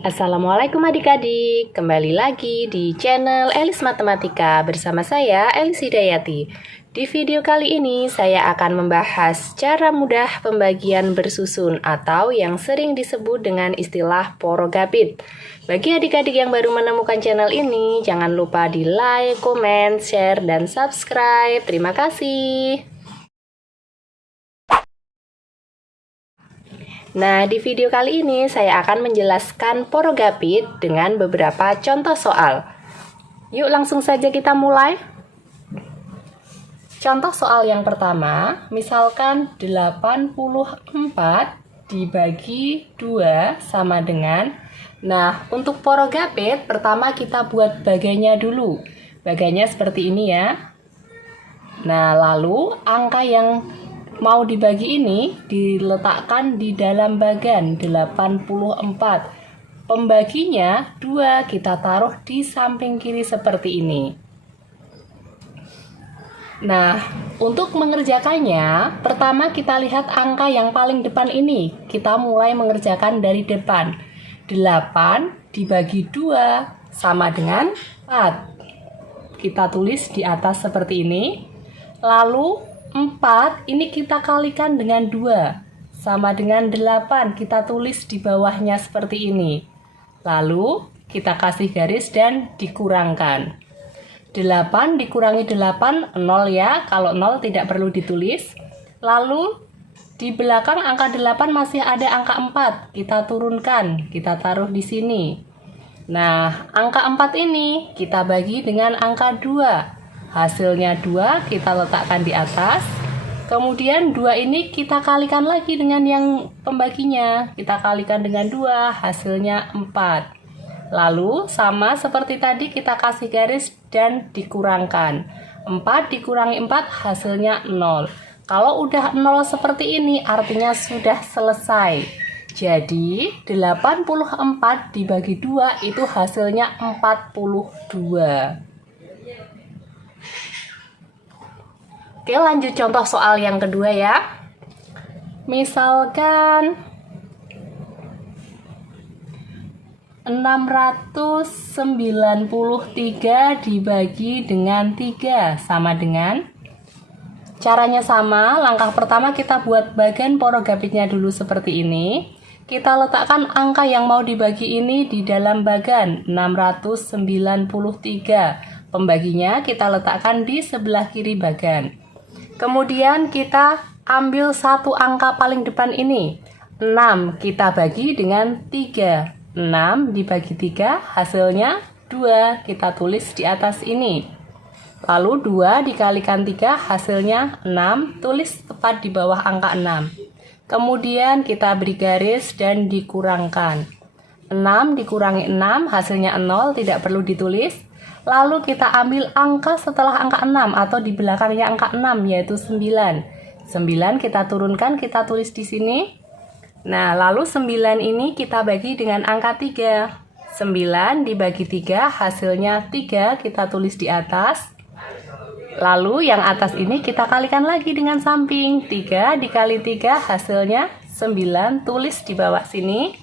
Assalamualaikum adik-adik, kembali lagi di channel Elis Matematika bersama saya Elis Hidayati. Di video kali ini saya akan membahas cara mudah pembagian bersusun atau yang sering disebut dengan istilah porogapit. Bagi adik-adik yang baru menemukan channel ini, jangan lupa di like, komen, share, dan subscribe. Terima kasih. Nah, di video kali ini saya akan menjelaskan porogapit dengan beberapa contoh soal. Yuk langsung saja kita mulai. Contoh soal yang pertama, misalkan 84 dibagi 2 sama dengan. Nah, untuk porogapit pertama kita buat baganya dulu. Baganya seperti ini ya. Nah, lalu angka yang mau dibagi ini diletakkan di dalam bagan 84. Pembaginya 2 kita taruh di samping kiri seperti ini. Nah, untuk mengerjakannya, pertama kita lihat angka yang paling depan ini. Kita mulai mengerjakan dari depan. 8 dibagi 2 sama dengan 4. Kita tulis di atas seperti ini. Lalu 4 ini kita kalikan dengan 2 sama dengan 8, kita tulis di bawahnya seperti ini. Lalu kita kasih garis dan dikurangkan. 8 dikurangi 8, 0 ya, kalau 0 tidak perlu ditulis. Lalu di belakang angka 8 masih ada angka 4, kita turunkan, kita taruh di sini. Nah, angka 4 ini kita bagi dengan angka 2. Hasilnya 2 kita letakkan di atas. Kemudian 2 ini kita kalikan lagi dengan yang pembaginya. Kita kalikan dengan 2, hasilnya 4. Lalu sama seperti tadi kita kasih garis dan dikurangkan. 4 dikurangi 4 hasilnya 0. Kalau udah 0 seperti ini artinya sudah selesai. Jadi 84 dibagi 2 itu hasilnya 42. Oke, lanjut contoh soal yang kedua ya. Misalkan 693 dibagi dengan 3 sama dengan. Caranya sama, langkah pertama kita buat bagan porogapitnya dulu seperti ini. Kita letakkan angka yang mau dibagi ini di dalam bagan 693. Pembaginya kita letakkan di sebelah kiri bagan. Kemudian kita ambil satu angka paling depan ini. 6 kita bagi dengan 3. 6 dibagi 3 hasilnya 2. Kita tulis di atas ini. Lalu 2 dikalikan 3 hasilnya 6. Tulis tepat di bawah angka 6. Kemudian kita beri garis dan dikurangkan. 6 dikurangi 6 hasilnya 0, tidak perlu ditulis. Lalu kita ambil angka setelah angka 6 atau di belakangnya angka 6 yaitu 9. 9 kita turunkan, kita tulis di sini. Nah, lalu 9 ini kita bagi dengan angka 3. 9 dibagi 3 hasilnya 3, kita tulis di atas. Lalu yang atas ini kita kalikan lagi dengan samping. 3 dikali 3 hasilnya 9, tulis di bawah sini.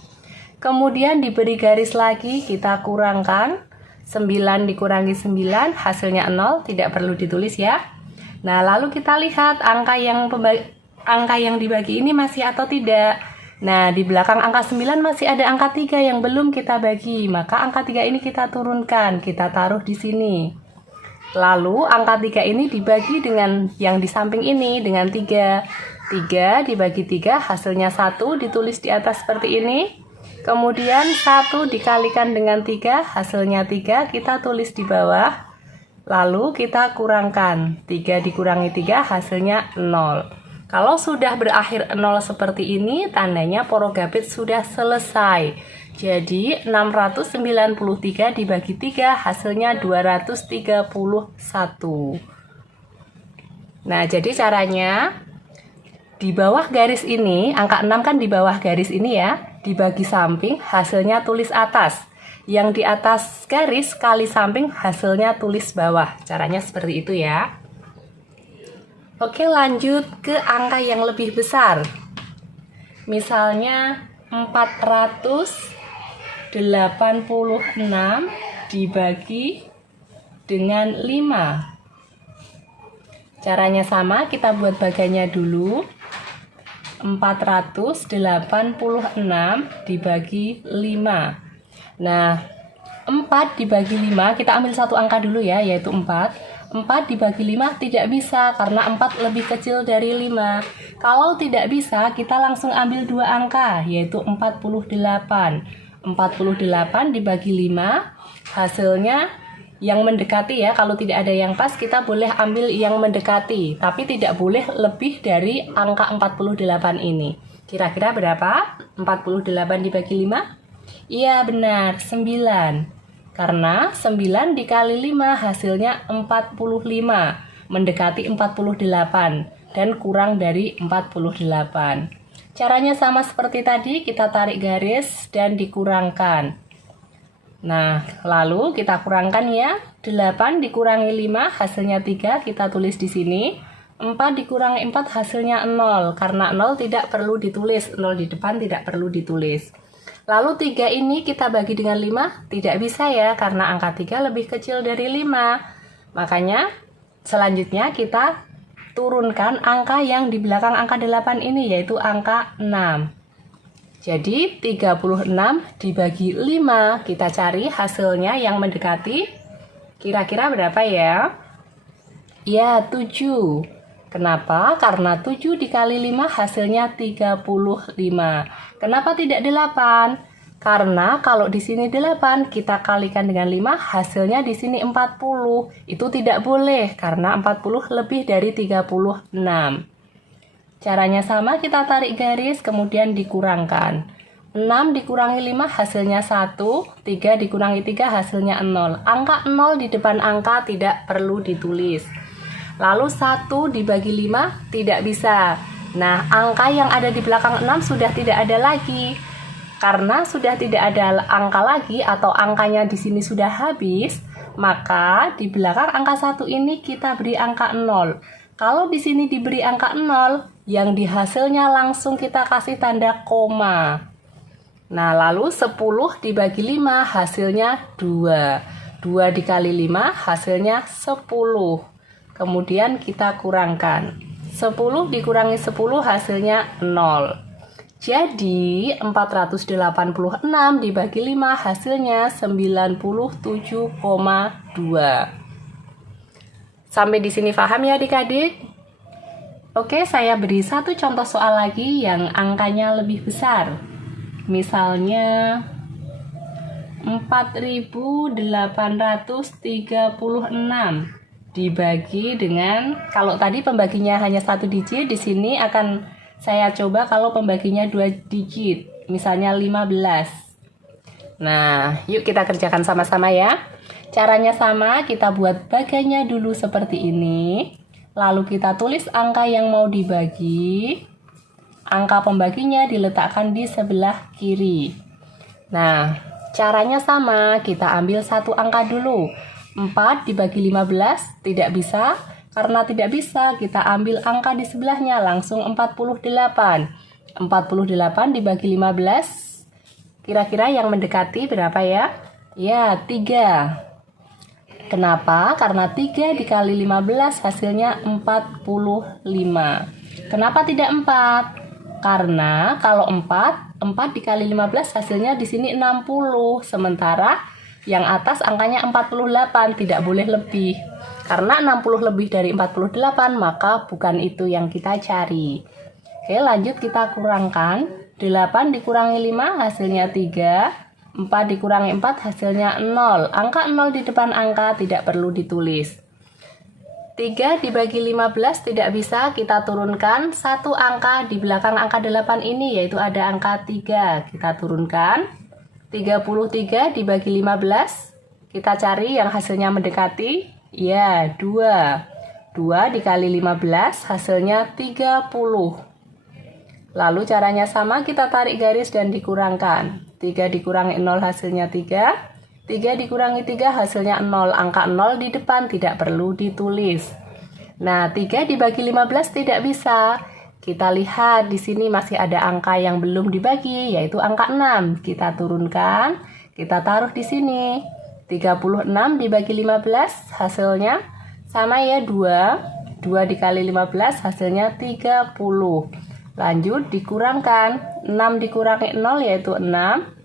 Kemudian diberi garis lagi, kita kurangkan. 9 dikurangi 9 hasilnya 0, tidak perlu ditulis ya. Nah, lalu kita lihat angka yang dibagi ini masih atau tidak. Nah, di belakang angka 9 masih ada angka 3 yang belum kita bagi, maka angka 3 ini kita turunkan, kita taruh di sini. Lalu angka 3 ini dibagi dengan yang di samping ini dengan 3. 3 dibagi 3 hasilnya 1, ditulis di atas seperti ini. Kemudian 1 dikalikan dengan 3 hasilnya 3, kita tulis di bawah. Lalu kita kurangkan. 3 dikurangi 3 hasilnya 0. Kalau sudah berakhir 0 seperti ini, tandanya porogapit sudah selesai. Jadi 693 dibagi 3 hasilnya 231. Nah, jadi caranya di bawah garis ini, angka 6 kan di bawah garis ini ya, dibagi samping hasilnya tulis atas. Yang di atas garis kali samping hasilnya tulis bawah. Caranya seperti itu ya. Oke, lanjut ke angka yang lebih besar. Misalnya 480 86 dibagi dengan 5. Caranya sama, kita buat bagiannya dulu. 486 dibagi 5. Nah, 4 dibagi 5, kita ambil satu angka dulu ya, yaitu 4. 4 dibagi 5 tidak bisa, karena 4 lebih kecil dari 5. Kalau tidak bisa, kita langsung ambil dua angka, yaitu 48. 48 dibagi 5, hasilnya yang mendekati ya. Kalau tidak ada yang pas, kita boleh ambil yang mendekati, tapi tidak boleh lebih dari angka 48 ini. Kira-kira berapa? 48 dibagi 5? Iya benar, 9. Karena 9 dikali 5 hasilnya 45, mendekati 48 dan kurang dari 48. Caranya sama seperti tadi, kita tarik garis dan dikurangkan. Nah, lalu kita kurangkan ya. 8 dikurangi 5 hasilnya 3, kita tulis di sini. 4 dikurangi 4 hasilnya 0, karena 0 tidak perlu ditulis, 0 di depan tidak perlu ditulis. Lalu 3 ini kita bagi dengan 5, tidak bisa ya, karena angka 3 lebih kecil dari 5. Makanya selanjutnya kita turunkan angka yang di belakang angka 8 ini, yaitu angka 6. Jadi 36 dibagi 5, kita cari hasilnya yang mendekati. Kira-kira berapa ya? Ya, 7. Kenapa? Karena 7 dikali 5 hasilnya 35. Kenapa tidak 8? Karena kalau di sini 8, kita kalikan dengan 5, hasilnya di sini 40. Itu tidak boleh, karena 40 lebih dari 36. Caranya sama, kita tarik garis, kemudian dikurangkan. 6 dikurangi 5 hasilnya 1, 3 dikurangi 3 hasilnya 0. Angka 0 di depan angka tidak perlu ditulis. Lalu 1 dibagi 5 tidak bisa. Nah, angka yang ada di belakang 6 sudah tidak ada lagi. Karena sudah tidak ada angka lagi atau angkanya di sini sudah habis, maka di belakang angka 1 ini kita beri angka 0. Kalau di sini diberi angka 0, yang di hasilnya langsung kita kasih tanda koma. Nah, lalu 10 dibagi 5 hasilnya 2. 2 dikali 5 hasilnya 10. Kemudian kita kurangkan. 10 dikurangi 10 hasilnya 0. Jadi 486 dibagi 5 hasilnya 97,2. Sampai di sini paham ya adik-adik? Oke, saya beri satu contoh soal lagi yang angkanya lebih besar. Misalnya 4836 dibagi dengan, kalau tadi pembaginya hanya satu digit, di sini akan saya coba kalau pembaginya 2 digit, misalnya 15. Nah, yuk kita kerjakan sama-sama ya. Caranya sama, kita buat bagiannya dulu seperti ini. Lalu kita tulis angka yang mau dibagi. Angka pembaginya diletakkan di sebelah kiri. Nah, caranya sama, kita ambil satu angka dulu. 4 dibagi 15 tidak bisa. Karena tidak bisa, kita ambil angka di sebelahnya, langsung 48. 48 dibagi 15, kira-kira yang mendekati berapa ya? Ya, 3. Kenapa? Karena 3 dikali 15 hasilnya 45. Kenapa tidak 4? Karena kalau 4 dikali 15 hasilnya di sini 60. Sementara yang atas angkanya 48, tidak boleh lebih. Karena 60 lebih dari 48, maka bukan itu yang kita cari. Oke, lanjut kita kurangkan. 8 dikurangi 5 hasilnya 3. 4 dikurangi 4 hasilnya 0. Angka 0 di depan angka tidak perlu ditulis. 3 dibagi 15 tidak bisa, kita turunkan satu angka di belakang angka 8 ini, yaitu ada angka 3. Kita turunkan. 33 dibagi 15, kita cari yang hasilnya mendekati. Ya, 2. 2 dikali 15 hasilnya 30. Lalu caranya sama, kita tarik garis dan dikurangkan. 3 dikurangi 0 hasilnya 3. 3 dikurangi 3 hasilnya 0. Angka 0 di depan tidak perlu ditulis. Nah, 3 dibagi 15 tidak bisa. Kita lihat di sini masih ada angka yang belum dibagi, yaitu angka 6. Kita turunkan. Kita taruh di sini. 36 dibagi 15 hasilnya sama ya 2. 2 dikali 15 hasilnya 30. Lanjut dikurangkan. 6 dikurangi 0 yaitu 6.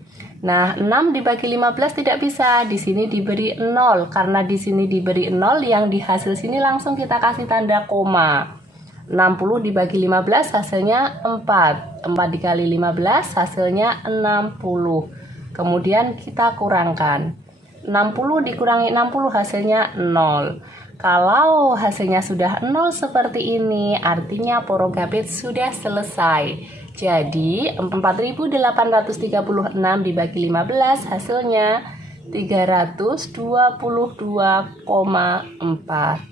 Nah, 6 dibagi 15 tidak bisa. Di sini diberi 0. Karena di sini diberi 0, yang di hasil sini langsung kita kasih tanda koma. 60 dibagi 15 hasilnya 4. 4 dikali 15 hasilnya 60. Kemudian kita kurangkan. 60 dikurangi 60 hasilnya 0. Kalau hasilnya sudah 0 seperti ini, artinya porogapit sudah selesai. Jadi 4836 dibagi 15 hasilnya 322,4.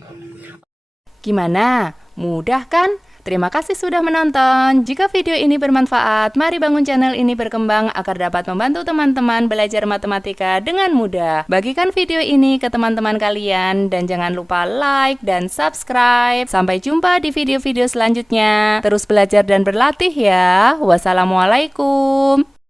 Gimana? Mudah kan? Terima kasih sudah menonton. Jika video ini bermanfaat, mari bangun channel ini berkembang agar dapat membantu teman-teman belajar matematika dengan mudah. Bagikan video ini ke teman-teman kalian dan jangan lupa like dan subscribe. Sampai jumpa di video-video selanjutnya. Terus belajar dan berlatih ya. Wassalamualaikum.